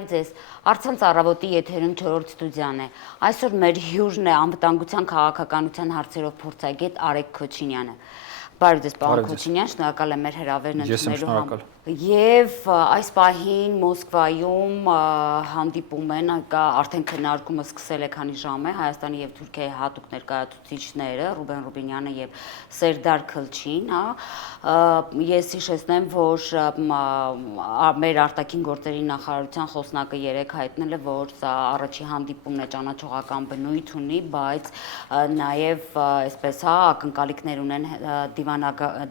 Բարև ձեզ։ Առցանց առավոտի եթերում 4-րդ ստուդիան է։ Այսօր մեր հյուրն է անվտանգության քաղաքականության հարցերով փորձագետ Արեգ Քոչինյանը։ Բարև ձեզ, պարոն Քոչինյան, շնորհակալ եմ մեր հրավերն ընդունելու համար։ Եվ այս պահին Մոսկվայում հանդիպում են, արդեն քննարկումը սկսել է քանի ժամ է Հայաստանի եւ Թուրքիայի հատուկ ներկայացուցիչները Ռուբեն Ռուբինյանը եւ Սերդար Քլչին, ես հիշեցնեմ, որ մեր արտաքին գործերի նախարարության խոսնակը երեք հայտնել է, որ սա առաջի հանդիպումն է, ճանաչողական բնույթ ունի, բայց նաեւ այսպես ակնկալիքներ ունեն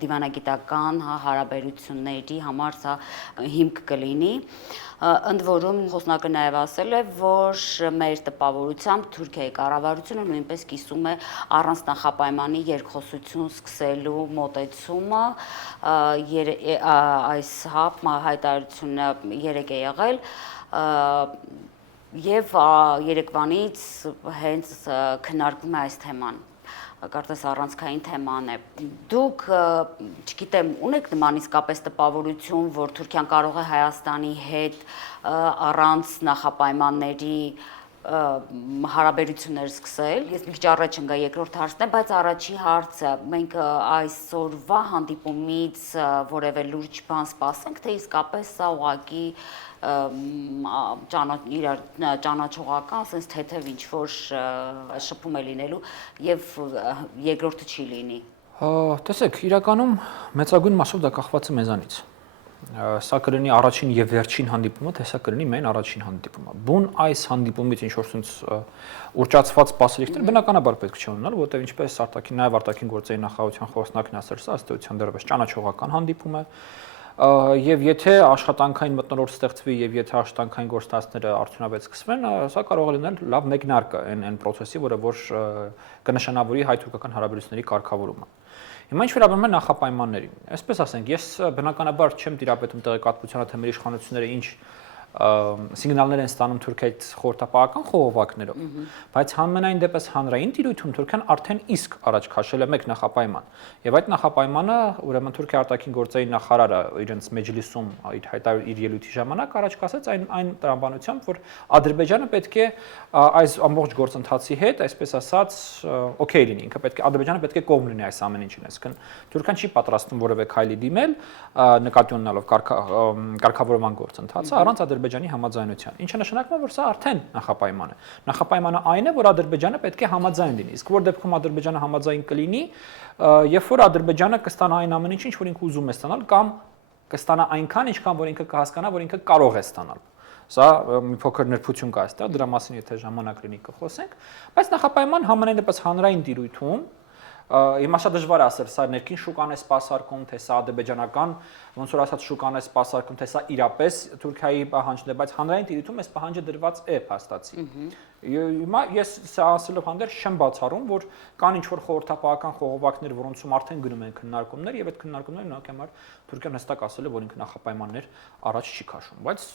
դիվանագիտական հարաբերությունների համար սա հիմք կլինի։ Ընդ որում խոսնակը նաև ասել է, որ մեր տպավորությամբ Թուրքիայի կառավարությունը նույնպես կիսում է առանց նախապայմանի երկխոսություն սկսելու մոտեցումը, այս հայտարարությունը երեկ է եղել, եւ երեկվանից հենց քննարկվում է այս թեման։ Կարծես առանցքային թեման է։ Դուք, չգիտեմ, ունեք նման իսկապես տպավորություն, որ Թուրքիան կարող է Հայաստանի հետ առանց նախապայմանների հարաբերություններ սկսել։ Ես մի քիչ առաջ ընկա երկրորդ հարցն է, բայց առաջի հարցը, մենք այսօրվա հանդիպումից որևէ լուրջ բան սպասենք, թե իսկապես սա ուղղակի ճանաչողական, ասես թեթև ինչ-որ շփում է լինելու եւ երկրորդը չի լինի։ Տեսեք, իրականում մեծագույն մասով դա կախված է մեզանից։ Սա կլինի առաջին եւ վերջին հանդիպումը, թե սա կլինի մեն առաջին հանդիպումը։ Բուն այս հանդիպումից ինչ-որ ցույց ուռճացված սպասելիքներ բնականաբար պետք չի ունենալ, որովհետեւ ինչպես արտաքին գործերի նախարարության խոսնակն ասել, սա ըստ էության դեռևս ճանաչողական հանդիպում է։ Եվ եթե աշխատանքային մթնոլորտ ստեղծվի եւ եթե աշխատանքային գործընթացները արդյունավետ սկսվեն, սա կարող է լինել լավ մեկնարկը այն process-ի, որը որ կնշանավորի հայ-թուրքական հարաբերությունների կարգավորումը։ Հիմա ինչ վերաբերում է նախապայմաններին, այսպես ասենք, ես բնականաբար չեմ տիրապետում տեղեկատվությանը, թե մեր իշխանությունները ինչ սիգնալներ են ստանում Թուրքիայից խորհրդապահական խողովակներով, բայց համենայն դեպս հանրային տիրույթում Թուրքիան արդեն իսկ առաջ քաշել է մեկ նախապայման։ Եվ այդ նախապայմանը, ուրեմն Թուրքիայի արտաքին գործերի նախարարը իրենց մեջլիսում իր ելույթի ժամանակ առաջ քաշեց այն տրամաբանությամբ, որ Ադրբեջանը պետք է այս ամբողջ գործընթացի հետ, այսպես ասած, օքեյ լինի, ինքը պետք է Ադրբեջանը պետք է կողմ լինի այս ամեն ինչին, այսինքն Թուրքիան չի պատրաստվում որևէ քայլի դիմել, նկատի ունենալով կարգավորման գործընթացը առանց Ադրբեջանի համաձայնության։ Ինչը նշանակում է, որ սա արդեն նախապայման է։ Նախապայմանը այն է, որ Ադրբեջանը պետք է համաձայն լինի։ Իսկ որ դեպքում Ադրբեջանը համաձայն կլինի, երբ որ Ադրբեջանը կստանա այն ամեն ինչ, որ ինքը ուզում է ստանալ, կամ կստանա այնքան, ինչքան որ ինքը կհասկանա, որ ինքը կարող է ստանալ։ Սա մի փոքր նրբություն կա այստեղ, դրա մասին եթե ժամանակ լինի կխոսենք, բայց նախապայման համենայն դեպս հանրային տիրույթում Հիմա շատ դժվար է ասել, սա ներքին շուկան է սպասարկում, թե սա ադրբեջանական, ոնց որ ասած շուկան է սպասարկում, թե սա իրապես Թուրքիայի պահանջն է, բայց հանրային տիրույթում այս պահանջը դրված է փաստացի։ Հիմա ես սա ասելով հանդերձ չեմ բացառում, որ կան ինչ-որ խորհրդապահական խողովակներ, որոնցում արդեն գնում են քննարկումներ, եւ այդ քննարկումները նրանք համար Թուրքիան հստակ ասել է, որ ինքը նախապայմաններ առաջ չի քաշում, բայց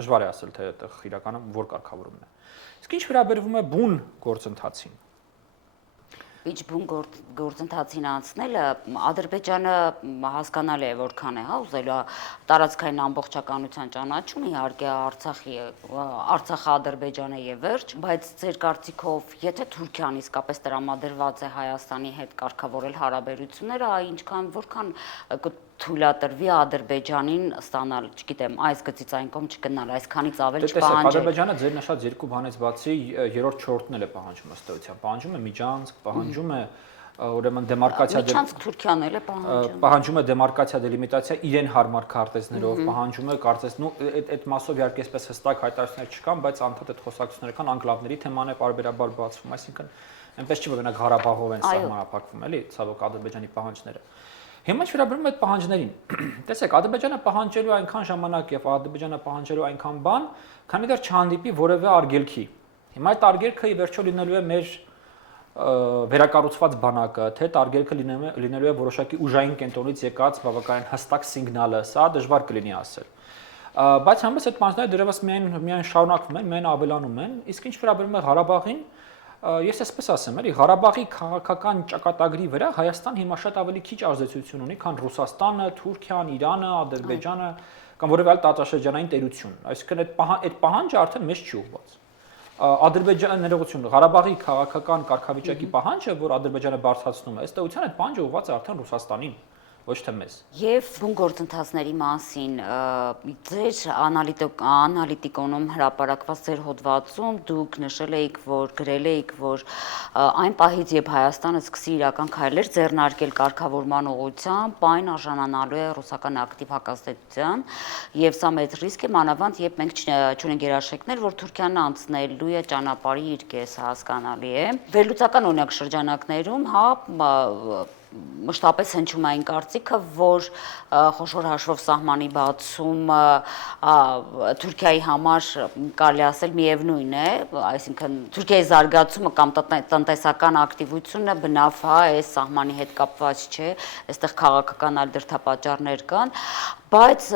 դժվար է ասել, թե այդտեղ իրականում որ կարգավորումն է։ Իսկ ինչ վերաբերվում է բուն գործընթացին, Իջբուն գործընթացին անցնելը Ադրբեջանը հասկանալի է որքան է ուզելու տարածքային ամբողջականության ճանաչում, իհարկե Արցախը Ադրբեջանը եւ վերջ, բայց ձեր կարծիքով, եթե Թուրքիան իսկապես տրամադրված է Հայաստանի հետ կարգավորել հարաբերությունները, որքան թույլատրվի Ադրբեջանին ստանալ, չգիտեմ, այս գծից այն կողմ չգնալ, այսքանից ավել չպահանջել։ Ադրբեջանը ձեր նշած երկու բանից բացի երրորդ չորրորդն էլ է պահանջում ըստ էության, պահանջում է Միջանցք, պահանջում է ուրեմն դեմարկացիա Միջանցք Թուրքիան էլ է պահանջում է դեմարկացիա դելիմիտացիա իրեն հարմար քարտեզներով, պահանջում է կարծես այդ մասով իհարկե այսպես հստակ հայտարարություններ չկան, բայց անդադ այդ խոսակցությունները կան, անկլավների թեման է պարբերաբար բացվում, այսինքն այնպես չի որ օրինակ Ղարաբաղով են սահմանափակվում, էլի, ցավոք Ադրբեջանի պահանջները։ Հիմա ինչ վերաբերում է այդ պահանջներին։ Տեսեք, Ադրբեջանը պահանջելու այնքան ժամանակ եւ Ադրբեջանը պահանջելու այնքան բան, քանի դեռ չհանդիպի որևէ արգելքի։ Հիմա այդ արգելքը ի վերջո լինելու է մեր վերակառուցված բանակը, թե արգելքը լինելու է որոշակի ուժային կենտրոնից եկած բավականին հստակ սիգնալը, սա դժվար կլինի ասել։ Բայց համես այդ բանները դեռևս միայն շարունակվում են, միայն ավելանում են, իսկ ինչ վերաբերում է Ղարաբաղին, ես այսպես ասեմ, էլի Ղարաբաղի քաղաքական ճակատագրի վրա Հայաստան հիմա շատ ավելի քիչ ազդեցություն ունի, քան Ռուսաստանը, Թուրքիան, Իրանը, Ադրբեջանը, կամ որևէ այլ տարածաշրջանային տերություն։ Այսինքն այդ պահանջը արդեն մեզ չի ուղղված։ Ադրբեջանի ներողություն, Ղարաբաղի քաղաքական կարգավիճակի պահանջը, որ Ադրբեջանը բարձրացնում է, ըստ էության այդ պահանջը ուղղված է արդեն Ռուսաստանին, ոչ թե մեզ։ Եվ բուն գործընթացների մասին ձեր անալիտիկոնում հրապարակված ձեր հոդվածում դուք նշել էիք, որ գրել էիք, որ այն պահից, երբ Հայաստանը սկսի իրական քայլեր ձեռնարկել կարգավորման ուղղությամբ, այն արժանանալու է ռուսական ակտիվ հակազդեցության, եւ սա մեծ ռիսկ է, մանավանդ երբ մենք չունենք երաշխիքներ, որ Թուրքիան անցնելու է ճանապարհի իր կեսը, հասկանալի է։ Վերլուծական օրինակ շրջանակներում, մշտապես հնչում այն կարծիքը, որ խոշոր հաշվով սահմանի բացումը Թուրքիայի համար կարելի ասել միևնույն է, այսինքն Թուրքիայի զարգացումը կամ տնտեսական ակտիվությունը բնավ այս սահմանի հետ կապված չէ, այստեղ քաղաքական այլ դրդապատճառներ կան, բայց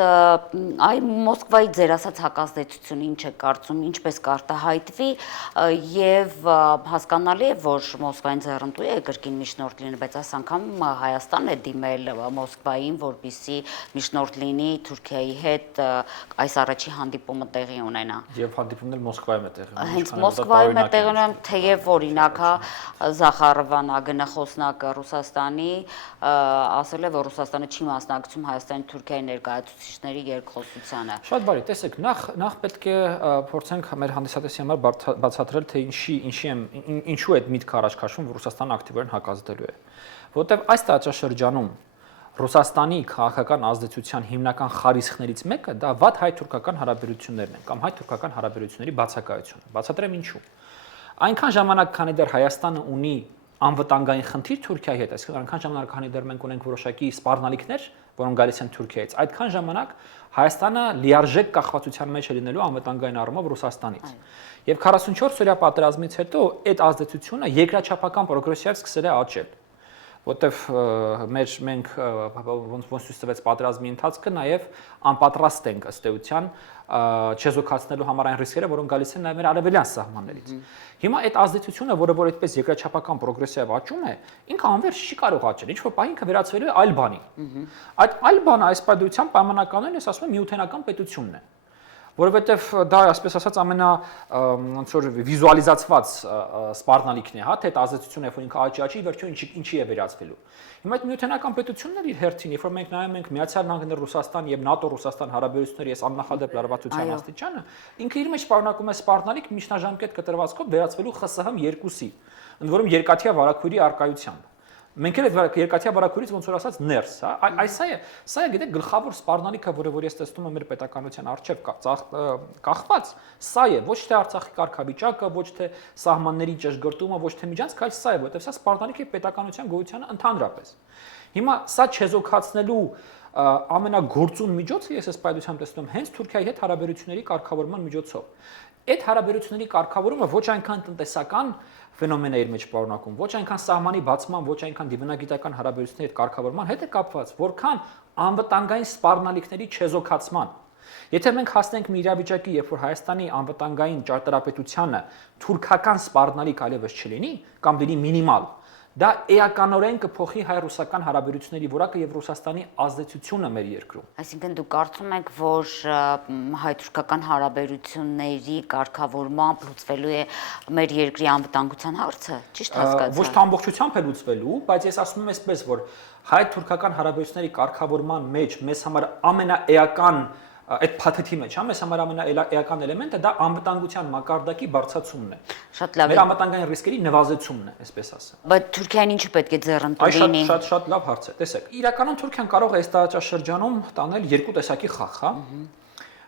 այ Մոսկվայի ձեր ասած հակազդեցությունը ինչ է կարծում, ինչպես կարտահայտվի եւ հասկանալի է, որ Մոսկվային ձեռնտու է կրկին միջնորդ լինել, բայց այս անգամ Հայաստանն է դիմել Մոսկվային, որպեսզի միջնորդ լինի Թուրքիայի հետ այս առաջի հանդիպումը տեղի ունենա։ Եվ հանդիպումն էլ Մոսկվայում է տեղի ունենում։ Հենց Մոսկվայում է տեղի ունենում, թեև օրինակ Զախարովան ագնախոսնակը Ռուսաստանի ասել է, որ Ռուսաստանը չի մասնակցում Հայաստանի Թուրքիայի ներկայացուցիչների երկխոսությանը։ Շատ բարի, տեսեք, նախ պետք է փորձենք մեր հանդիսատեսի համար բացատրել, թե ինչու այդ միտքը առաջ քաշվում, որ Ռուսաստանը ակտիվորեն հակազդելու է։ Որտեւ այս տարածաշրջանում Ռուսաստանի քաղաքական ազդեցության հիմնական խարիսխներից մեկը դա վատ հայ-թուրքական հարաբերություններն են կամ հայ-թուրքական հարաբերությունների բացակայությունը։ Բացատրեմ ինչու։ Այնքան ժամանակ, քանի դեռ Հայաստանը ունի անվտանգային խնդիր Թուրքիայի հետ, այսինքն այնքան ժամանակ, քանի դեռ մենք ունենք որոշակի սպառնալիքներ, որոնք գալիս են Թուրքիայից, այդքան ժամանակ Հայաստանը լիարժեք կախվածության մեջ է լինելու անվտանգային առումով Ռուսաստանից։ Եւ 44 օրյա պատերազմից հետո այդ ազդեցությունը երկրաչափական պրոգրեսիայով սկսել է աճել, որտեվ մենք ոնց ցույց տվեց պատերազմի ընթացքը նաև անպատրաստ ենք ըստ էության չեզոքացնելու համար այն ռիսկերը, որոնք գալիս են նաև մեր արևելյան սահմաններից։ Հիմա այդ ազդեցությունը, որը որ այդպես երկրաչափական պրոգրեսիայով աճում է, ինքը անվերջ չի կարող աճել, ինչ որ պահի ինքը վերածվելու է այլ բանի։ Այդ այլ բանը այս պատմությամբ պայմանականորեն ես ասում եմ միութենական պետությունն է, որովհետև դա այսպես ասած ոնց որ վիզուալիզացված սպառնալիքն է, թե այդ ազդեցությունը երբ որ ինքը աճի, վերջում ինչի է վերածվելու։ Հիմա այդ միութենական պետությունն էլ իր հերթին, երբ որ մենք նայում ենք Միացյալ Նահանգներ Ռուսաստան եւ ՆԱՏՕ-Ռուսաստան հարաբերությունների այս աննախադեպ լարվածության աստիճանը, ինքը իր մեջ պարունակում է սպառնալիք միջնաժամկետ կտրվածքով վերածվելու ԽՍՀՄ 2-ի, ընդ որում երկաթյա վարակույրի առկայությամբ։ Մենք էլ այդ երկաթյա վարակույրից ոնց որ ասած ներս, սա է գիտեք գլխավոր սպառնալիքը, որը ես տեսնում եմ մեր պետականության արժև կախված, սա է, ոչ թե Արցախի կարգավիճակը, ոչ թե սահմանների ճշգրտումը, ոչ թե միջանցք, այլ սա է, որտեղ սա սպառնալիք է պետականության գոյությանը ընդհանրապես։ Հիմա սա չեզոքացնելու ամենագործուն միջոցը ես այս պայմանությամբ տեսնում հենց Թուրքիայի հետ հարաբերությունների կարգավորման միջոցով։ Այդ հարաբերությունների կարգավորումը ոչ այնքան տնտեսական ֆենոմեն է իր մեջ պարունակում, ոչ այնքան սահմանի բացման, ոչ այնքան դիվանագիտական հարաբերությունների հետ կարգավորման հետ է կապված, որքան անվտանգային սպառնալիքների չեզոքացման։ Եթե մենք հասնենք մի իրավիճակի, երբ որ Հայաստանի անվտանգային ճարտարապետությանը թուրքական սպառնալիք այլևս չլինի կամ լինի մինիմալ, դա էականորեն կփոխի հայ-ռուսական հարաբերությունների որակը եւ Ռուսաստանի ազդեցությունը մեր երկրում։ Այսինքն դուք կարծում եք, որ հայ-թուրքական հարաբերությունների կարգավորմամբ լուծվելու է մեր երկրի անվտանգության հարցը, ճիշտ հասկացա։ Ոչ թե ամբողջությամբ է լուծվելու, բայց ես ասում եմ այսպես, որ հայ-թուրքական հարաբերությունների կարգավորման մեջ մեզ համար ամենաէական այդ փաթեթի մեջ, մեզ համար ամենաէական էլեմենտը դա անվտանգության մակարդակի բարձրացումն է։ Շատ լավ։ Մեր անվտանգային ռիսկերի նվազեցումն է, այսպես ասեմ։ Բայց Թուրքիան ինչու պետք է ձեռնտու լինի։ Այդ շատ լավ հարց է։ Տեսեք, իրականում Թուրքիան կարող է այս տարածաշրջանում տանել երկու տեսակի խաղ, հա։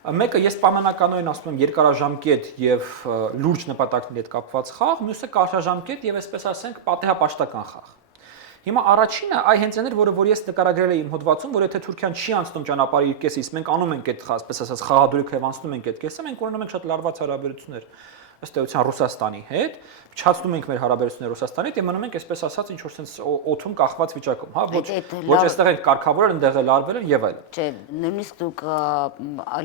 Մեկը ես պայմանականորեն ասում եմ երկարաժամկետ եւ լուրջ նպատակների հետ կապված խաղ, մյուսը կարճաժամկետ եւ այսպես ասենք պատեհապաշտական խաղ։ Հիմա առաջինը հենց այն էր, որ ես նկարագրել եմ իմ հոդվածում, որ եթե Թուրքիան չի անցնում ճանապարհի իր կեսից, մենք անում ենք այդ, այսպես ասած, խաղադրույքը եւ անցնում ենք այդ կեսը, մենք ունենում ենք շատ լարված հարաբերություններ ըստ էության Ռուսաստանի հետ, փչացնում ենք մեր հարաբերությունները Ռուսաստանի հետ եւ մնում ենք այսպես ասած ինչ որ sense օթում կախված վիճակում, հա, ոչ այստեղ են կարգավորել, այնտեղ էլ արվել են եւ այլն։ Չէ, նույնիսկ դուք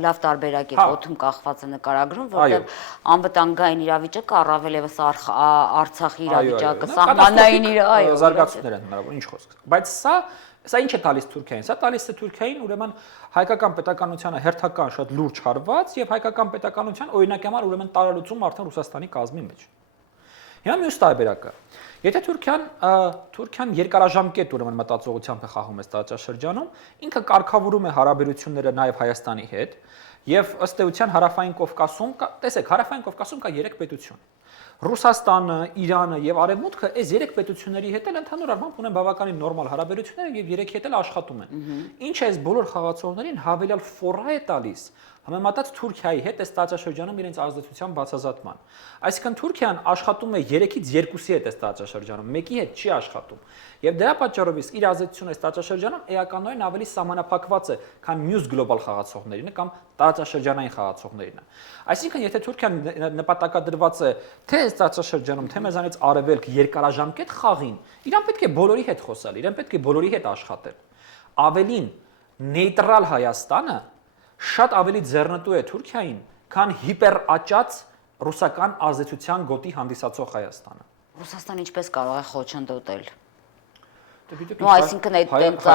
լավ տարբերակ եք օթում կախվածը նկարագրում, որտեղ անվտանգային իրավիճակը առավել եւս Արցախի իրավիճակը, սահմանային այո, զարգացումներ են հնարավոր, ինչ խոսք։ Բայց սա Սա ինչ է տալիս Թուրքիային։ Սա տալիս է Թուրքիային ուրեմն հայկական պետականությանը հերթական շատ լուրջ հարված եւ հայկական պետականության օրինակ համար ուրեմն տարածում արդեն Ռուսաստանի կազմի մեջ։ Հիմա մյուս տարբերակը։ Եթե Թուրքիան երկարաժամկետ ուրեմն մտածողությամբ է խաղում այս տարածաշրջանում, ինքը կարգավորում է հարաբերությունները նաեւ Հայաստանի հետ եւ ըստ էության Հարավային Կովկասում, տեսեք, Հարավային Կովկասում կա 3 պետություն։ Ռուսաստանը, Իրանը եւ Արևմուտքը այս 3 պետությունների հետ էլ ընդհանուր առմամբ ունեն բավականին նորմալ հարաբերություններ եւ 3 հետ էլ աշխատում են։ Ինչը այս բոլոր խաղացողներին հավելյալ ֆորա է տալիս համեմատած Թուրքիայի հետ այս տարածաշրջանում իրենց ազդեցության բացազատման։ Այսինքն Թուրքիան աշխատում է 3-ից 2-ի հետ այս տարածաշրջանում, մեկի հետ չի աշխատում։ Եվ դրա պատճառով իսկ իր ազդեցությունը այս տարածաշրջանում էականորեն ավելի սահմանափակված է, քան մյուս գլոբալ խաղացողներինը կամ տարածաշրջանային խաղացողներինը։ Այսինքն, եթե Թուրքիան նպատակադրված է թե այս տարածաշրջանում, թե մեզանից արևելք երկարաժամկետ խաղին, իրան պետք է բոլորի հետ խոսալ, իրան պետք է բոլորի հետ աշխատել։ Ավելին, նեյտրալ Հայաստանը շատ ավելի ձեռնտու է Թուրքիային, քան հիպերաճած ռուսական ազդեցության գոտի հանդիսացող Հայաստանը։ Ռուսաստանը ինչպես կարող է խոչընդոտել։ Դե այսինքն այդ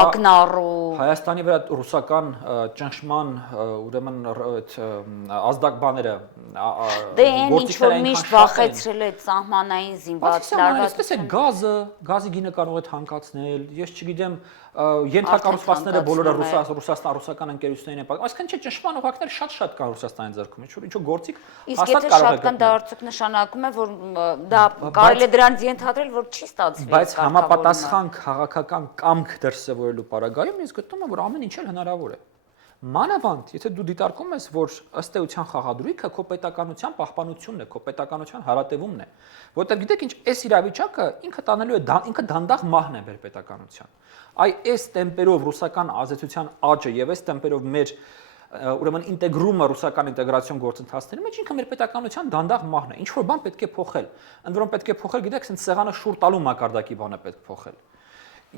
ակնառու Հայաստանի վրա ռուսական ճնշման ուրեմն ազդակ բաները դե այն ինչ որ միշտ վախեցրել է սահմանային զինված լարվածություն։ Գազի գինը կարող է թանկացնել, ես չգիտեմ, ենթակառուցվածքները բոլորը ռուսական ընկերություններին են պատկանում։ Այսինքն չէ, ճնշման օղակներ շատ կան Ռուսաստանի ձեռքում, ինչ-որ գործիք հաստատ կարող է գտնել։ Իսկ եթե շատ կան դա արդյոք նշանակում է, որ դա կարելի է դրանց ենթադրել, որ չի ստացվի։ Բայց համապատասխան քաղաքական կամք դրսևորելու պարագայում ես գտնում եմ, որ ամեն ինչ էլ հնարավոր է։ Մանավանդ, եթե դու դիտարկում ես, որ ըստ էության խաղադրույքը քո պետականության պահպանությունն է, քո պետականության հարատևումն է, որտեղ գիտեք ինչ, այս իրավիճակը ինքը տանելու է ինքը դանդաղ մահն է մեր պետականության։ Այս տեմպերով ռուսական ազդեցության աճը եւ այս տեմպերով մեր ուրեմն ինտեգրումը ռուսական ինտեգրացիոն գործընթացների մեջ ինքը մեր պետականության դանդաղ մահն է։ Ինչ որ բան պետք է փոխել։ Ընդ որում պետք է փոխել, գիտեք, ասեն սեղանը շուռ տալու մակարդակի բան է պետք փոխել։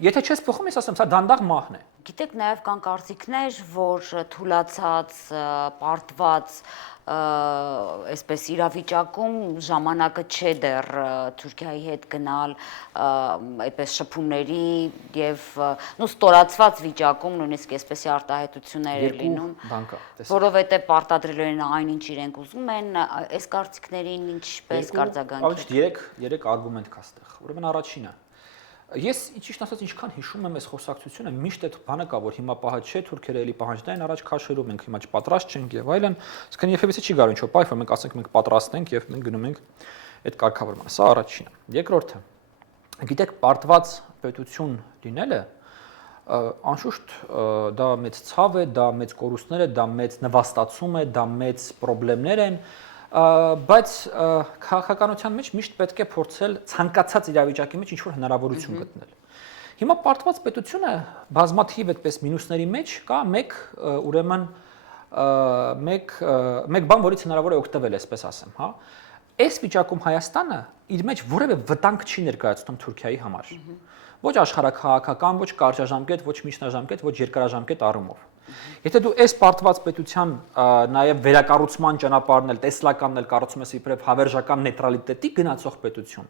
Եթե չես փոխում, ես ասեմ, սա դանդաղ մահն է։ Գիտեք, նաև կան կարծիքներ, որ թուլացած, պարտված այսպես իրավիճակում ժամանակը չէ դեռ Թուրքիայի հետ գնալ այդպես շփումների եւ ստորացված վիճակում նույնիսկ այսպեսի արտահայտություններ են լինում, որովհետեւ պարտադրելու են այն, ինչ իրենք ուզում են, այս կարծիքներին ինչպես կարձագանքել։ 3 արգումենտ կա այստեղ։ Ուրեմն առաջինը Ես ճիշտ ասած ինչքան հիշում եմ այս խոսակցությունը միշտ այդ բանը կա որ հիմա պահած չէ թուրքերը էլի պահանջներին առաջ քաշելու մենք հիմա չպատրաստ չենք եւ այլն այսինքն երբևէ չի գարուն ինչ-որ պայֆ մենք ասենք մենք պատրաստ ենք եւ մենք գնում ենք այդ կարգավորմանը սա առաջինը երկրորդը գիտեք պարտված պետություն լինելը անշուշտ դա մեծ ցավ է դա մեծ կորուստներ է դա մեծ նվաստացում է դա մեծ խնդիրներ են բայց քաղաքականության մեջ միշտ պետք է փորձել ցանկացած իրավիճակի մեջ ինչ-որ հնարավորություն գտնել։ Հիմա պարտված պետությունը բազմաթիվ այդպես մինուսների մեջ կա մեկ ուրեմն մեկ բան, որից հնարավոր է օգտվել, այսպես ասեմ, հա։ Այս վիճակում Հայաստանը իր մեջ որևէ վտանգ չի ներկայացնում Թուրքիայի համար։ Ոչ աշխարհաքաղաքական, ոչ կարճաժամկետ, ոչ միջնաժամկետ, ոչ երկարաժամկետ առումով։ Եթե դու այս պարտված պետության նաև վերակառուցման ճանապարհն էլ տեսլականն էլ կառուցում ես իբրև հավերժական նեյտրալիտետի գնացող պետություն,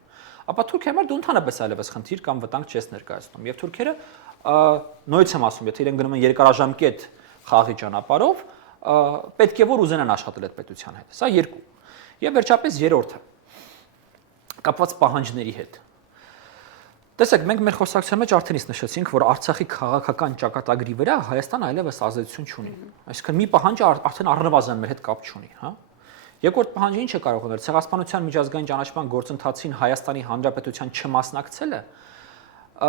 ապա Թուրքիայի համար դու ընդհանրապես այլևս խնդիր կամ վտանգ չես ներկայացնում։ Եվ թուրքերը նույնից եմ ասում, եթե իրենք գնում են երկարաժամկետ խաղի ճանապարհով, պետք է որ ուզենան աշխատել այդ պետության հետ։ Սա երկու։ Եվ վերջապես երրորդը կապված պահանջների հետ։ Տեսեք, մենք մեր խոսակցության մեջ արդեն իսկ նշեցինք, որ Արցախի քաղաքական ճակատագրի վրա Հայաստանը այլևս ազդեցություն չունի։ Այսինքն մի պահանջը արդեն առնվազն մեր հետ կապ չունի, հա։ Երկրորդ պահանջը ինչ է կարող ունել ցեղասպանության միջազգային ճանաչման գործընթացին Հայաստանի Հանրապետության չմասնակցելը։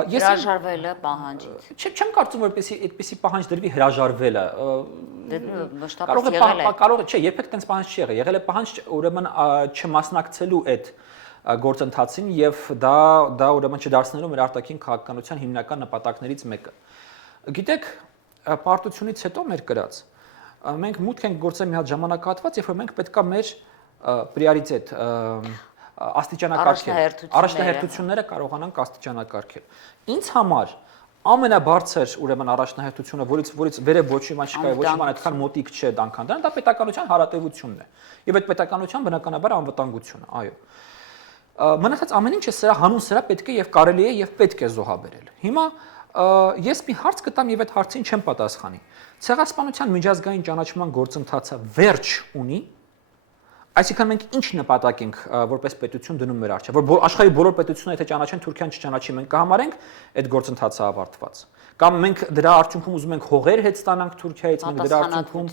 Ես հրաժարվելը պահանջից։ Չեմ կարծում, որպեսզի այդպիսի պահանջ դրվի հրաժարվելը։ Մշտապես եղել է։ Կարող է, չէ, երբեք տենց պահանջ չի եղել։ Եղել է պահանջ ուրեմն չմասնակցելու այդ գործընթացին եւ դա ուրեմն չդարձնելու մեր արտաքին քաղաքականության հիմնական նպատակներից մեկը։ Գիտեք, պարտությունից հետո մեր կրած մենք մուտք ենք գործել մի հատ ժամանակահատված, երբ որ մենք պետքա մեր պրիորիտետ աստիճանակարգել, առաջնահերթությունները կարողանանք աստիճանակարգել։ Ինձ համար ամենաբարձր ուրեմն առաջնահերթությունը, որից վերև ոչ մի բան չկա, ոչ մի բան այդքան մոտիկ չէ դանկան դրան, դա պետականության հարատևությունն է։ Եվ այդ պետականության բնականաբար անվտանգությունը, այո։ Մնացած ամեն ինչը սրա հանուն սրա պետք է եւ կարելի է եւ պետք է զոհաբերել։ Հիմա Ես մի հարց կտամ եւ այդ հարցին չեմ պատասխանի։ Ցեղասպանության միջազգային ճանաչման գործընթացը վերջ ունի։ Այսինքն մենք ինչ նպատակ ենք որպես պետություն դնում մեր առջև, որ աշխարհի բոլոր պետությունները եթե ճանաչեն, Թուրքիան չճանաչի, մենք կհամարենք այդ գործընթացը ավարտված։ Կամ մենք դրա արդյունքում ուզում ենք հողեր հետ ստանանք Թուրքիայից, մենք դրա արդյունքում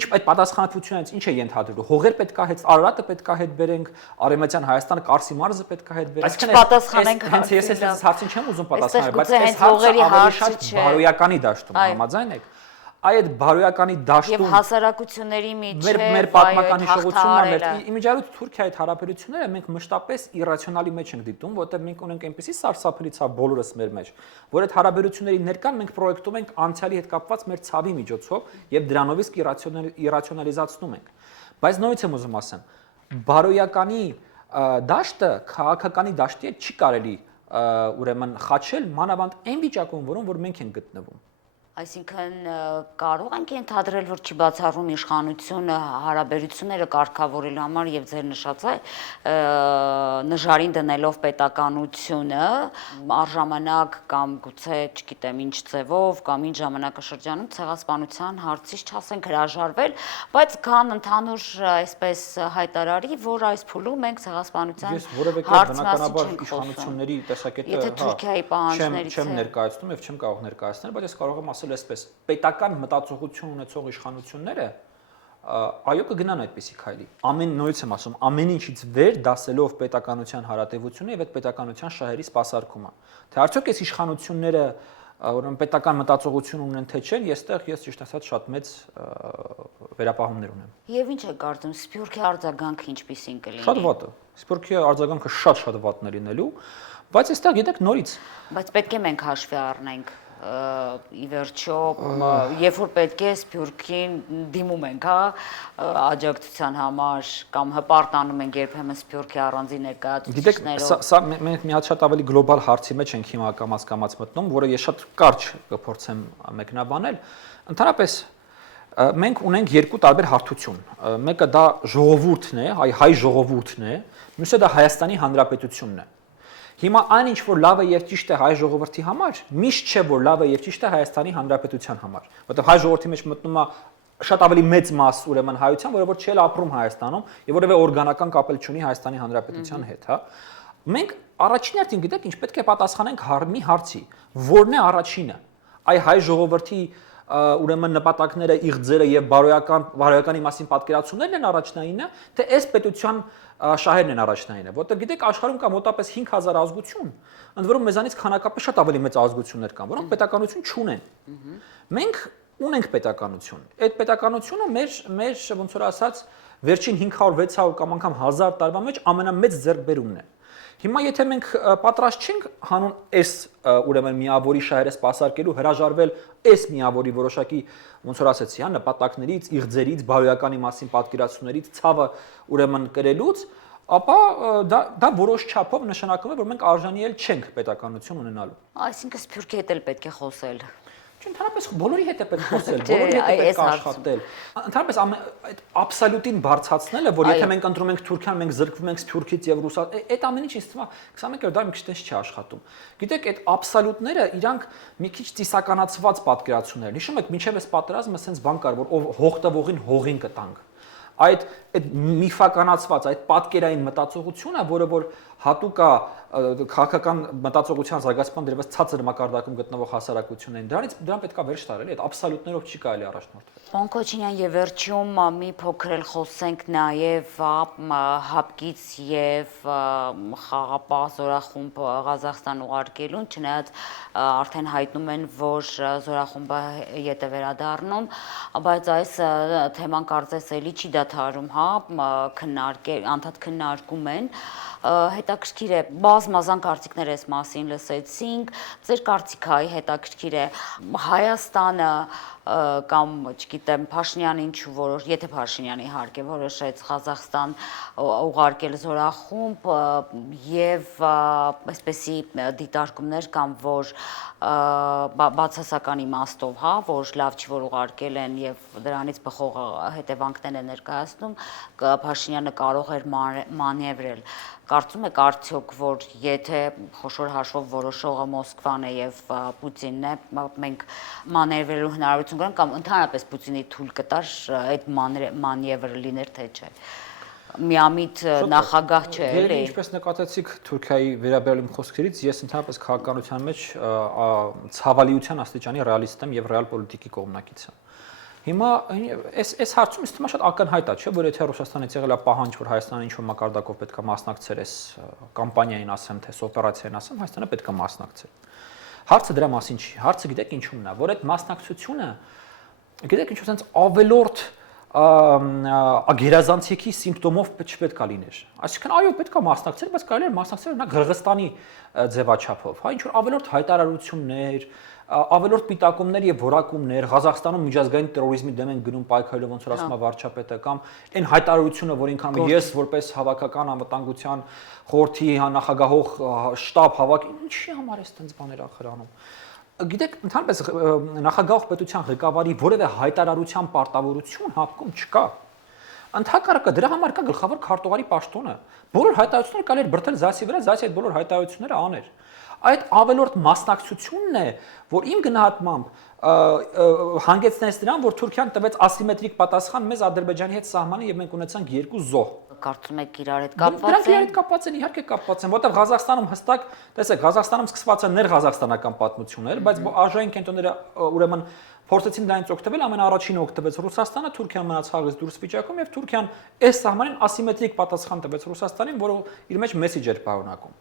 ինչ այդ պատասխանատվությունից ինչ է ենթադրվում։ Հողեր պետք է հետ, Արարատը պետք է հետ բերենք, Արևմտյան Հայաստանը, Կարսի մարզը պետք է հետ բերենք։ Այսինքն պատասխանենք հենց ես այս հարցին չեմ ուզում պատասխանել, բայց այս հարցը ավելի շատ բարոյականի դաշտում համաձայն եք։ Այդ բարոյականի դաշտում եւ հասարակությունների միջեւ մեր պատմական հիշողությունն է, իմիջիայլոց Թուրքիայի հարաբերությունները մենք մշտապես իրացիոնալի մեջ ենք դիտում, որտեղ մենք ունենք այնպեսի սարսափելի ցավ բոլորս մեր մեջ, որ այդ հարաբերությունների ներկան մենք պրոյեկտում ենք անցյալի հետ կապված մեր ցավի միջոցով եւ դրանով իսկ իրացիոնալիզացնում ենք։ Բայց նույնիսկ եմ ուզում ասեմ, բարոյականի դաշտը քաղաքականի դաշտի հետ չի կարելի ուրեմն խաչել մանավանդ այն վիճակում, որում որ մենք ենք գտնվում։ Այսինքն կարող ենք ենթադրել, որ չի բացառում իշխանությունը հարաբերությունները կարգավորելու համար եւ ձեր նշած նժարին դնելով պետականությունը առժամանակ կամ գուցե, չգիտեմ, ինչ ձևով կամ ինչ ժամանակաշրջանում ցեղասպանության հարցից չասենք հրաժարվել, բայց կան ընդհանուր այսպես հայտարարի, որ այս փուլում մենք ցեղասպանության հարց մասին չենք խոսում։ Իշխանությունների տեսակետը Եթե Թուրքիայի պահանջներից չեմ ներկայացնում եւ չեմ կարող ներկայացնել, բայց ես կարող եմ ասել այսպես պետական մտածողություն ունեցող իշխանությունները այո կգնան այդպիսի քայլի նույնիսկ եմ ասում ամեն ինչից վեր դասելով պետականության հարատևությունը եւ այդ պետականության շահերի սպասարկումը թե արդյոք այս իշխանությունները ուրեմն պետական մտածողություն ունեն թե չէ ես ճիշտ ասած շատ մեծ վերապահումներ ունեմ եւ ինչ է կարծում Սփյուռքի արձագանքը ինչպիսին կլինի շատ վատ է Սփյուռքի արձագանքը շատ վատն է լինելու բայց այստեղ գիտեք նորից բայց պետք է մենք հաշվի առնենք ի վերջո երբ որ պետք է Սփյուռքին դիմում ենք, աջակցության համար կամ հպարտանում ենք երբեմն Սփյուռքի առանձին ներկայացուցիչներով։ Գիտեք, սա մենք մի հատ շատ ավելի գլոբալ հարցի մեջ ենք հիմա կամաց մտնում, որը ես շատ կարճ կփորձեմ մեկնաբանել։ Ընդհանրապես մենք ունենք երկու տարբեր հարթություն։ Մեկը դա ժողովուրդն է, հայ ժողովուրդն է, մյուսը դա Հայաստանի Հանրապետությունն է։ Հիմա այն ինչ որ լավ է եւ ճիշտ է հայ ժողովրդի համար, միշտ չէ որ լավ է եւ ճիշտ է Հայաստանի Հանրապետության համար, որովհետեւ հայ ժողովրդի մեջ մտնում է շատ ավելի մեծ մաս ուրեմն հայության, որը որ չի ապրում Հայաստանում եւ որևէ օրգանական կապ չունի Հայաստանի Հանրապետության հետ, հա։ Մենք առաջին հերթին գիտեք ինչ պետք է պատասխանենք մի հարցի, որն է առաջինը։ Այ հայ ժողովրդի ուրեմն նպատակները, իղձերը եւ բարոյականի մասին պատկերացումներն են առաջնայինը, թե այս պետության շահերն են առաջնայինը, որտեղ գիտեք աշխարհում կա մոտապես 5000 ազգություն, ընդ որում մեզանից քանակապես շատ ավելի մեծ ազգություններ կան, որոնք պետականություն չունեն։ Մենք ունենք պետականություն։ Այդ պետականությունը մեր ոնց որ ասած վերջին 500-600 կամ անգամ 1000 տարվա մեջ ամենամեծ ձեռքբերումն է։ Հիմա եթե մենք պատրաստ չենք հանուն այս ուրեմն միավորի շահերը սպասարկելու հրաժարվել այս միավորի որոշակի ոնց որ ասեցի, հա, նպատակներից, իղձերից, բարոյականի մասին պատկերացումներից, ցավը ուրեմն կրելուց, ապա դա որոշ չափով նշանակում է, որ մենք արժանի էլ չենք պետականություն ունենալու։ Այսինքն Սփյուռքի հետ էլ պետք է խոսել։ Ընդհանրապես բոլորի հետ է պետք խոսել, բոլորի հետ է պետք աշխատել։ Ընդհանրապես այդ աբսոլյուտին բարձրացնելը, որ եթե մենք ընտրում ենք Թուրքիան, մենք զրկվում ենք Սփյուռքից եւ այդ ամեն ինչ ինձ թվում է 21-րդ դարի մի քիչ չի աշխատում։ Գիտեք, այդ աբսոլյուտները իրանք մի քիչ ծիսականացված պատկերացումներ։ Հիշում եք, մինչև այս պատերազմը sense բան կար, որ ով հող տվողին հողին կտանք։ Այդ միֆականացված, այդ պատկերային մտածողությունը, որը որ հատուկ է քաղաքական մտածողության զարգացման դերևս ցածր մակարդակում գտնվող հասարակություններին, դրան պետք է վերջ տալ, էլի, այդ աբսոլյուտներով չի կարելի առաջնորդվել։ Պարոն Քոչինյան, եւ վերջում մի փոքր էլ խոսենք նաեւ հապկից եւ խաղապահ զորախումբ Ղազախստան ուղարկելուն, չնայած արդեն հայտնում են, որ զորախումբը ետ է վերադառնում, բայց այս թեման կարծես էլի չի դադարում, հա, անդադ քննարկում են։ Հետաքրքիր է, բազմազան կարծիքներ այս մասին լսեցինք, ձեր կարծիքը հետաքրքիր է Հայաստանը կամ, չգիտեմ, Փաշինյանը ինչ որոշ, եթե Փաշինյանը իհարկե որոշեց Ղազախստան ուղարկել զորախումբ եւ այսպեսի դիտարկումներ կամ որ բացասական իմաստով, հա, որ լավ չի որ ուղարկել են եւ դրանից բխող հետևանքներ են ներկայացնում, Փաշինյանը կարող էր մանևրել։ Կարծում եք արդյոք, որ եթե խոշոր հաշվով որոշողը Մոսկվան է եւ Պուտինն է, մենք մանևրելու հնարավորություն կան կամ ընդհանրապես Պուտինի թույլ կտար այդ մանևրը լիներ թե չէ։ Միամիտ նախագահ չէ, էլի։ Ինչպես նկատեցիք Թուրքիայի վերաբերյալ իմ խոսքերից, ես ընդհանրապես քաղաքականության մեջ ցավալիության աստիճանի ռեալիստ եմ եւ ռեալ պոլիտիկի կողմնակից եմ։ Հիմա այս հարցում ինձ թվում է շատ ակնհայտ է, չէ՞, որ եթե Ռուսաստանից եղել է պահանջ, որ Հայաստանը ինչ-որ մակարդակով պետք է մասնակցեր այս կամպանիային, ասեմ, թե օպերացիային, ասեմ, Հայաստանը պետք է մասնակցեր։ Հարցը դրա մասին չի։ Հարցը գիտեք ինչումն է, որ այդ մասնակցությունը, գիտեք ինչ sense ավելորդ ագերազանցիքի սիմպտոմով չպետք է լիներ։ Այսինքն այո, պետք է մասնակցել, բայց կարելի է մասնակցել օրինակ Қырғызստանի ձևաչափով, հա, ինչ որ ավելորդ հայտարարություններ, ավելորդ պիտակումներ եւ որակումներ, Ղազախստանում միջազգային terrorism-ի դեմ են գնում պայքարելով, ոնց որ ասում է վարչապետը, կամ այն հայտարարությունը, որ ինքան ես որպես հավաքական անվտանգության խորհրդի նախագահող շտաբ հավաք, ինչի համար է այդպես բաներ ախրանում։ Գիտեք, ընդհանրապես նախագահող պետության ղեկավարի որևէ հայտարարության պարտավորություն հապկում չկա։ Ընդհակառակը դրա համար կա գլխավոր քարտուղարի պաշտոնը։ Բոլոր հայտարարությունները կարելի է բրդել ԶԱՍ-ի վրա, ԶԱՍ-ի այդ բոլոր հայտարարությունները աներ։ Այդ ավելորդ մասնակցությունն է, որ իմ գնահատմամբ հանգեցնեց նրան, որ Թուրքիան տվեց ասիմետրիկ պատասխան մեզ Ադրբեջանի հետ սահմանի եւ մենք ունեցանք 2 զոհ։ Կարծում եք իրար հետ կապված են։ Դրանք իրար հետ կապված են, իհարկե կապված են, որտեղ Ղազախստանում հստակ, տեսեք, Ղազախստանում սկսված է ներղազախստանական պատմություններ, բայց արժային կենտրոնները ուրեմն փորձեցին դրանից օգտվել, ամենաառաջինը օգտվեց Ռուսաստանը, Թուրքիան մնաց խաղից դուրս վիճակում եւ Թուրքիան այս սահմանին ասիմետրիկ պատասխան տվեց Ռուսաստանին, որը իր մեջ մեսեջ էր պարունակում։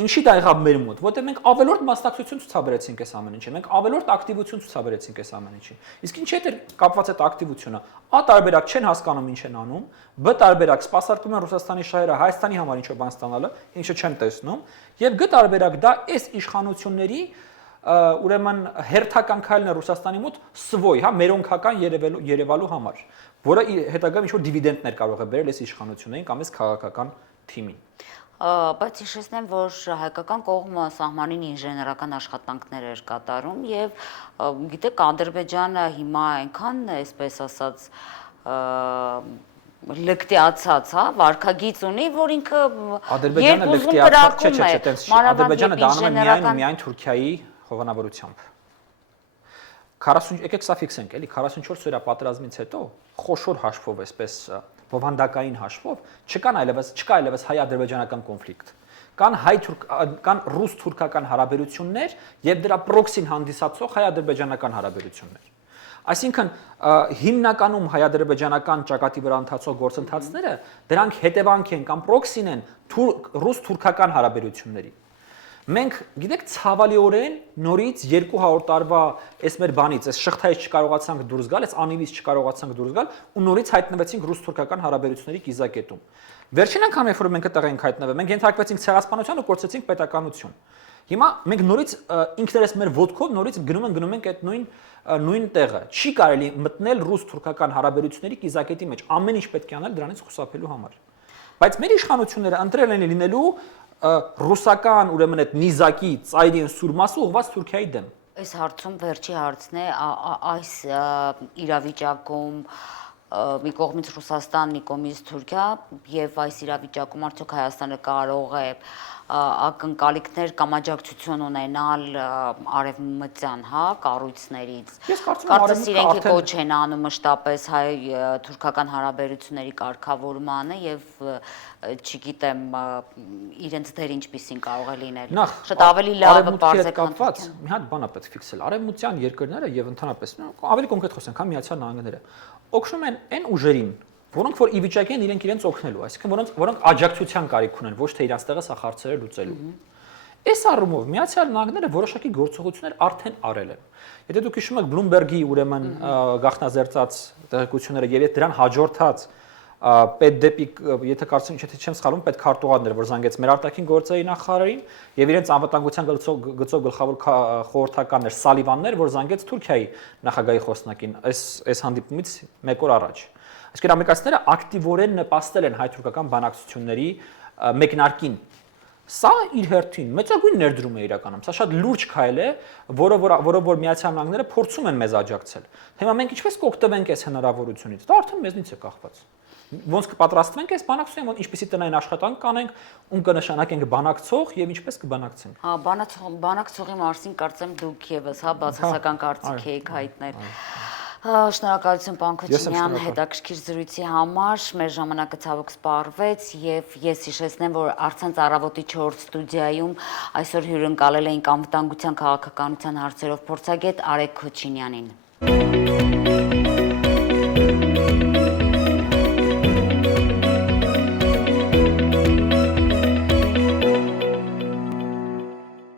Ինչի դա եղավ մեր մոտ, որտեղ մենք ավելորդ մասնակցություն ցուցաբերեցինք այս ամեն ինչին, մենք ավելորդ ակտիվություն ցուցաբերեցինք այս ամեն ինչին։ Իսկ ինչի հետ է կապված այդ ակտիվությունը։ Ա տարբերակ չեն հասկանում ինչ են անում, բ տարբերակ սպասարկում են Ռուսաստանի շահերը Հայաստանի համար ինչ-որ բան ստանալը, ինչը չեն տեսնում, եւ գ տարբերակ դա այս իշխանությունների ուրեմն հերթական քայլն է Ռուսաստանի մոտ սվոյ, հա, մերոնքական երևալու համար, որը հետագայում ինչ-որ դիվիդենտներ կարող է բերել այս իշխանություններին կամ այս քաղաքական թիմին։ Բայց հիշեցնեմ, որ հայկական կողմը սահմանին ինժեներական աշխատանքներ էր կատարում եւ գիտեք Ադրբեջանը հիմա այնքան, այսպես ասած, լկտիացած, հա, վարկագիծ ունի, որ ինքը Ադրբեջանը լկտիացած չէ, տենց չի։ Ադրբեջանը դառնում է միայն Թուրքիայի հովանավորությամբ։ 40 եկեք սա ֆիքսենք, էլի 44 օրյա պատերազմից հետո խոշոր հաշվով այսպես բովանդակային հաշվով չկա այլևս հայ-ադրբեջանական կոնֆլիկտ։ Կան ռուս-թուրքական հարաբերություններ եւ դրա պրոքսին հանդիսացող հայ-ադրբեջանական հարաբերություններ։ Այսինքն հիմնականում հայ-ադրբեջանական ճակատի վրա ընթացող գործընթացները դրանք հետևանք են կամ պրոքսին են ռուս-թուրքական հարաբերությունների։ Մենք գիտեք ցավալիորեն նորից 200 տարվա այս մեր բանից, այս շղթայից չկարողացանք դուրս գալ, այս անիվից չկարողացանք դուրս գալ ու նորից հայտնվեցինք ռուս-թուրքական հարաբերությունների կիզակետում։ Վերջին անգամ երբ որ մենք այդտեղ ենք հայտնվել, մենք ենթարկվեցինք ցեղասպանության ու կորցրեցինք պետականություն։ Հիմա մենք նորից ինքներս մեր ոտքով նորից գնում ենք այդ նույն տեղը։ Չի կարելի մտնել ռուս-թուրքական հարաբերությունների կիզակետի մեջ։ Ամեն ինչ պետք է անել դրանից խուսափելու համար։ Բայց մեր իշխանությունները ընտրել են լինելու ռուսական ուրեմն այդ նիզակի ծայրի սուր մասը ուղղված Թուրքիայի դեմ։ Այս հարցում վերջի հարցն է այս իրավիճակում մի կողմից Ռուսաստան, մի կողմից Թուրքիա եւ այս իրավիճակում արդյոք Հայաստանը կարող է ակնկալիքներ կամ աջակցություն ունենալ արևմտյան, հա, կառույցներից։ Կարծես իրենք կոչ են անում մշտապես հայ-թուրքական հարաբերությունների կարգավորմանը եւ չգիտեմ իրենց դեր ինչպիսին կարող է լինել։ Շատ ավելի լավը բարձր կապված մի հատ բան է պետք ֆիքսել։ Արևմտյան երկրները եւ ընդհանրապես ավելի կոնկրետ խոսենք, հա, Միացյալ Նահանգները օգնում են այն ուժերին, որոնք որ ի վիճակի են իրենց օգնելու, այսինքն որոնք աջակցության կարիք ունեն, ոչ թե իրենց տեղը սա հարցերը լուծելու։ Այս առումով Միացյալ Նահանգները որոշակի գործողություններ արդեն արել են։ Եթե դուք հիշում եք Բլումբերգի ուրեմն գաղտնազերծած տեղեկությունները եւ դրան հաջորդած պետդեպի, եթե կարծեմ չեմ սխալվում, պետքարտուղարներ, որ զանգեց մեր արտաքին գործերի նախարարին եւ իրենց անվտանգության գծով գլխավոր խորհրդականներ Սալիվաններ, որ զանգեց Թուրքիայի նախագահի խոսնակին այս հանդիպումից 1 օր առաջ։ Այսինքն ամերիկացիները ակտիվորեն նպաստել են հայ-թուրքական բանակցությունների մեկնարկին։ Սա իր հերթին մեծագույն ներդրում է իրականում։ Սա շատ լուրջ քայլ է, որը որ Միացյալ Նահանգները փորձում են մեզ աջակցել։ Հիմա մենք ինչպես կօգտվենք այս հնարավորությունից։ Դա արդեն մեզնից է կախված։ ոնց կպատրաստվենք այս բանակցության, ինչպեսի տնային աշխատանք կանենք, ում կնշանակենք բանակցող եւ ինչպես կբանակցենք։ Հա, բանակցողի մասին կարծեմ դուք եւս, հա, բացասական կարծիք եք հայտնել։ Շնորհակալություն պարոն Քոչինյան, հետաքրքիր զրույցի համար։ Մեր ժամանակը ցավոք սպառվեց եւ ես հիշեցնեմ, որ Արցանց առավոտի 4 ստուդիայում այսօր հյուրընկալել էինք անվտանգության քաղաքականության հարցերով փորձագետ Արեգ Քոչինյանին։